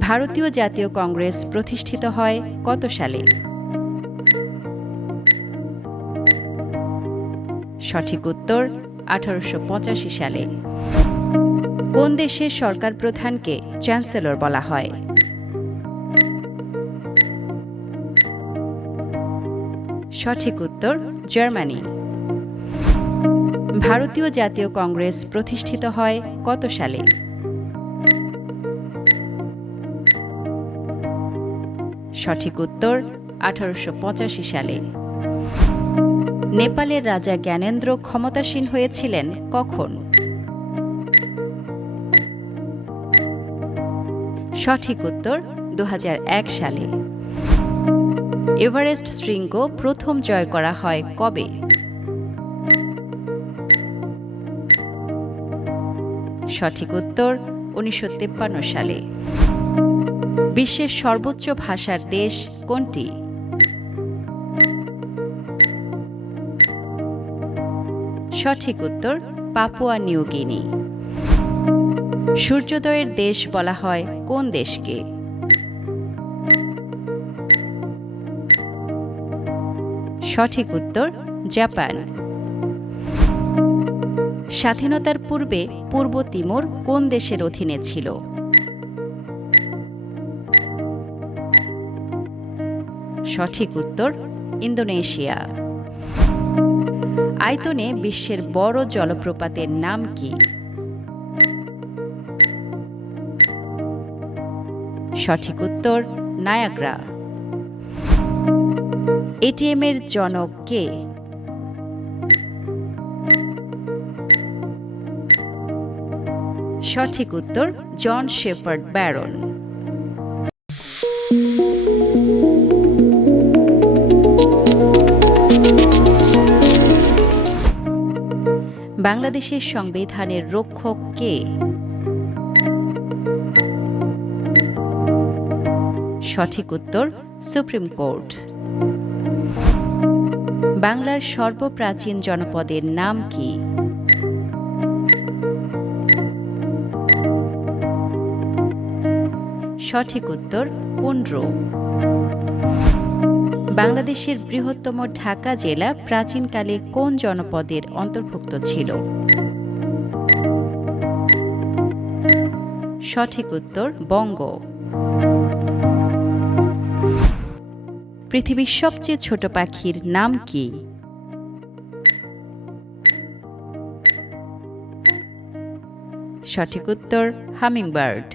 ভারতীয় জাতীয় কংগ্রেস প্রতিষ্ঠিত হয় কত সালে? সঠিক উত্তর 1885 সালে। কোন দেশের সরকার প্রধানকে চ্যান্সেলর বলা হয়? সঠিক উত্তর জার্মানি। ভারতীয় জাতীয় কংগ্রেস প্রতিষ্ঠিত হয় কত সালে? সঠিক উত্তর 1885 সালে। নেপালের রাজা জ্ঞানেন্দ্র ক্ষমতাসীন হয়েছিলেন কখন? সঠিক উত্তর 2001 সালে। এভারেস্ট শৃঙ্গ প্রথম জয় করা হয় কবে? সঠিক উত্তর 1953 সালে। বিশ্বের সর্বোচ্চ ভাষার দেশ কোনটি? সঠিক উত্তর পাপুয়া নিউ গিনি। সূর্যোদয়ের দেশ বলা হয় কোন দেশকে? সঠিক উত্তর জাপান। স্বাধীনতার পূর্বে পূর্ব তিমুর কোন দেশের অধীনে ছিল? সঠিক উত্তর ইন্দোনেশিয়া। আয়তনে বিশ্বের বড় জলপ্রপাতের নাম কি? সঠিক উত্তর নায়াগ্রা। এটিএম এর জনক কে? সঠিক উত্তর জন শেফার্ড ব্যারন। বাংলাদেশের সংবিধানের রক্ষক কে? সঠিক উত্তর সুপ্রিম কোর্ট। বাংলার সর্বপ্রাচীন জনপদের নাম কি? সঠিক উত্তর পুন্ড্র। বাংলাদেশের বৃহত্তম ঢাকা জেলা প্রাচীনকালে কোন জনপদের অন্তর্ভুক্ত ছিল? সঠিক উত্তর বঙ্গ। পৃথিবীর সবচেয়ে ছোট পাখির নাম কি? সঠিক উত্তর হামিংবার্ড।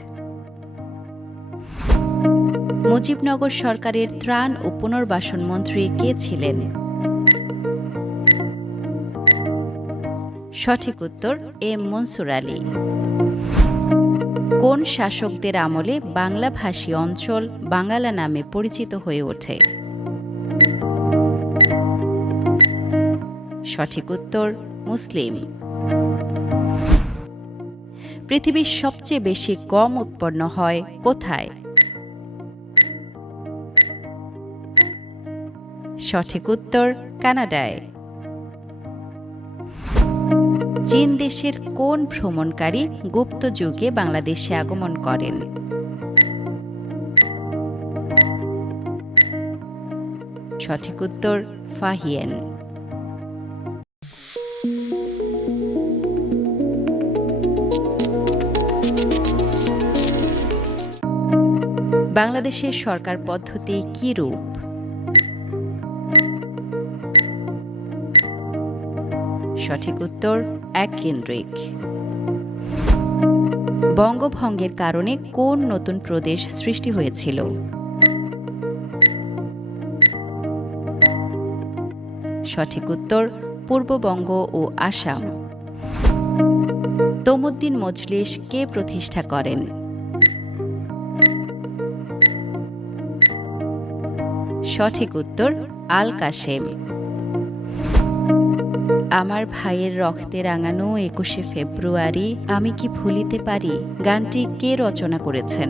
মুজিবনগর সরকারের ত্রাণ ও পুনর্বাসন মন্ত্রী কে ছিলেন? সঠিক উত্তর এম মনসুর আলী। কোন শাসকদের আমলে বাংলাভাষী অঞ্চল বাঙ্গালা নামে পরিচিত হয়ে ওঠে? সঠিক উত্তর মুসলিম। পৃথিবীর সবচেয়ে বেশি গম উৎপন্ন হয় কোথায়? সঠিক উত্তর কানাডায়। চীন দেশের কোন ভ্রমণকারী গুপ্ত যুগে বাংলাদেশে আগমন করেন? সঠিক উত্তর ফাহিয়েন। বাংলাদেশের সরকার পদ্ধতি কি রূপ? সঠিক উত্তর এককেন্দ্রিক। বঙ্গভঙ্গের কারণে কোন নতুন প্রদেশ সৃষ্টি হয়েছিল? সঠিক উত্তর পূর্ববঙ্গ ও আসাম। তমুদ্দিন মজলিস কে প্রতিষ্ঠা করেন? সঠিক উত্তর আল কাশেম। আমার ভাইয়ের রক্তে রাঙানো 21শে ফেব্রুয়ারি আমি কি ভুলিতে পারি গানটি কে রচনা করেছেন?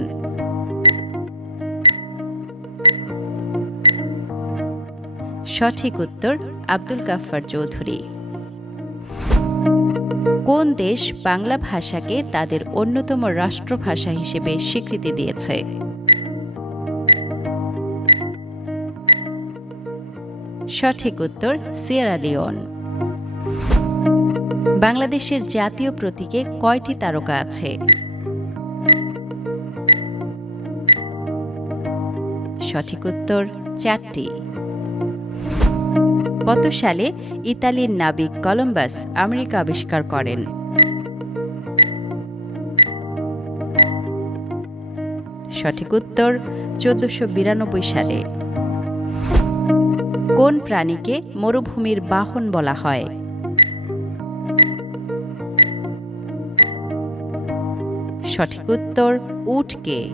সঠিক উত্তর আব্দুল গাফফার চৌধুরী। কোন দেশ বাংলা ভাষাকে তাদের অন্যতম রাষ্ট্রভাষা হিসেবে স্বীকৃতি দিয়েছে? সঠিক উত্তর সিয়েরা লিওন। বাংলাদেশের জাতীয় প্রতীকে কয়টি তারকা আছে? সঠিক উত্তর 4টি। কত সালে ইতালির নাবিক কলম্বাস আমেরিকা আবিষ্কার করেন? সঠিক উত্তর 1492 সালে। কোন প্রাণীকে মরুভূমির বাহন বলা হয়? সঠিক উত্তর উটকে।